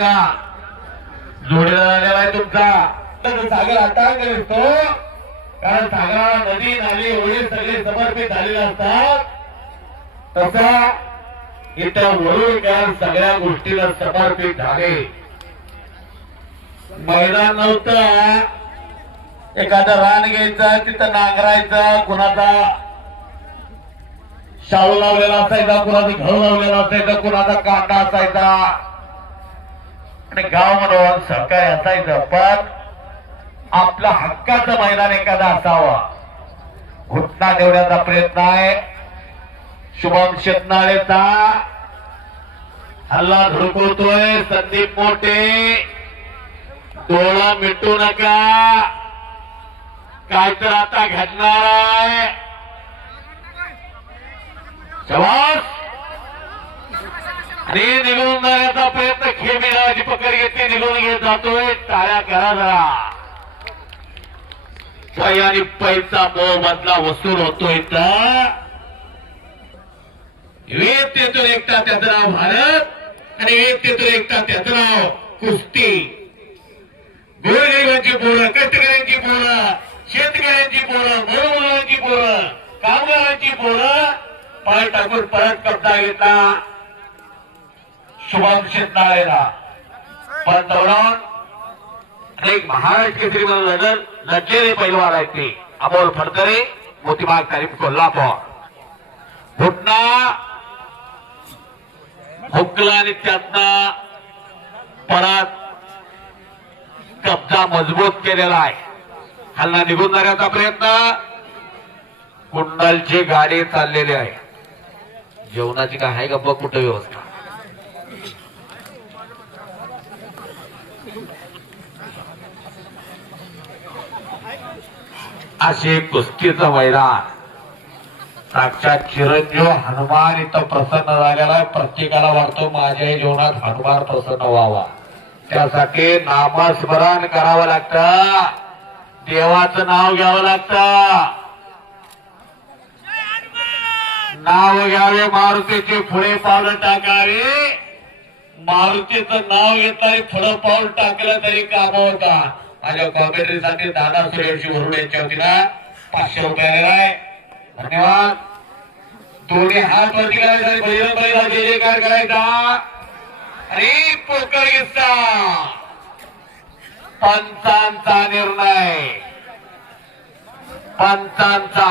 जोडीला आलेला आहे तुमचा सागर आता दिसतो, कारण सागराला नदी नाली ओढे सगळे समर्पित झालेले असतात. तसा इथं वरुडकर सगळ्या गोष्टीला समर्पित झाले. मैदान नव्हतं, एखादं रान घ्यायचं, तिथं नांगरायचं, कुणाचा शाळू लावलेला असायचा, कुणाचं घाऊ लावलेला असायचं, कुणाचा कांदा असायचा आणि गाव म्हणून सहकार्य असायचं. पण आपल्या हक्काचं मैदान एखादा असावा, घुटना देण्याचा प्रयत्न आहे. शुभम शेतनाळेचा हल्ला धुडकवतोय संदीप मोठे. डोळा मिटू नका, काय तर आता घडणार आहे. शबास. आणि निघून जाण्याचा प्रयत्न, खेळमेळाची पकड घेते, निघून घेत जातोय. टाळ्या करा जरा. पै आणि पैचा मोबदला वसूल होतोय. वेगतेतून एकटा त्याचं नाव भारत आणि वेगतेतून एकटा त्याचं नाव कुस्ती. गोरगरिबांची पोरं, कष्टकऱ्यांची पोरं, शेतकऱ्यांची पोरं, मजुरांची पोरं, कामगारांची पोरं पाय टाकून परत कब्जा घेतला शुभम शेतनाळेला. पण दौरान अनेक महाराष्ट्र केसरी म्हणून लढलेले पैलवान आहेत ते अमोल फडतरे, मोतीबाग तारीफ कोल्हापूर. घुटना हुकला आणि त्यातनं परत कब्जा मजबूत केलेला आहे. हल्ला निघून जाण्याचा प्रयत्न. कुंडलची गाडी चाललेली आहे. जेवणाची काय आहे का बघ कुठं व्यवस्था. असे कुस्तीचं मैदान. साक्षात चिरंजीव हनुमान इथं प्रसन्न झालेला आहे. प्रत्येकाला वाटतो माझ्याही जीवनात हनुमान प्रसन्न व्हावा, त्यासाठी नामस्मरण करावं लागतं, देवाचं नाव घ्यावं लागतं. नाव घ्यावे, मारुतीचे पुढे पावलं टाकावे. मारुतीचं नाव घेतलं, पुढं पाऊल टाकलं तरी काम होता. माझ्या कॉमेंट्रीसाठी दादा सूर्यवंशी वरुड यांच्या वतीनं 500 रुपये आलेला आहे. धन्यवाद. दोन्ही हात वरती करायचा, बजरंगबलीला जय जयकार करायचा आणि पोकर घेतला. पंचांचा निर्णय, पंचांचा.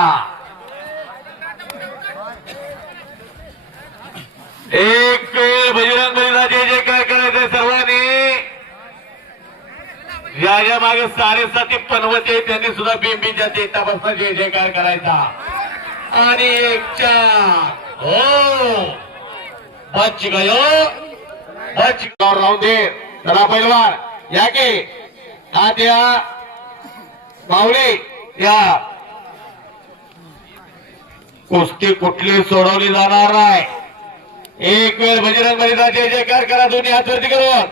एक बजरंगबलीला जय जयकार करायचा सर्वांनी. ज्या मागे 7.5 पनवते त्यांनी सुद्धा बिंबीच्या देतापासून जय जयकार करायचा. आणि एक चार हो बच गयो, बच राहून दे. चला पैलवान या की आत या, माऊली या. कुस्ती कुठली सोडवली जाणार नाही. एक वेळ बजरंगबलीचा जय जयकार करा, दोन्ही हात वरती करून.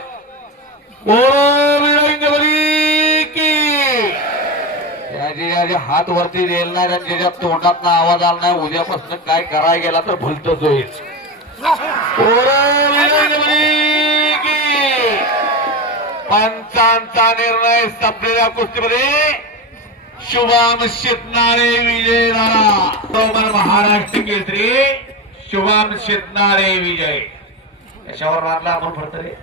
बजरंगबली की हात वरती देणार आणि ज्याच्या तोंडात आवाज आला नाही, उद्यापासून काय करायला गेला तर भलतच होईल. पंचांचा निर्णय संपलेल्या कुस्तीमध्ये शुभम शेतनाळे विजय झाला. महाराष्ट्र केसरी शुभम शेतनाळे विजय. याच्यावर मारला आपण फडतरे.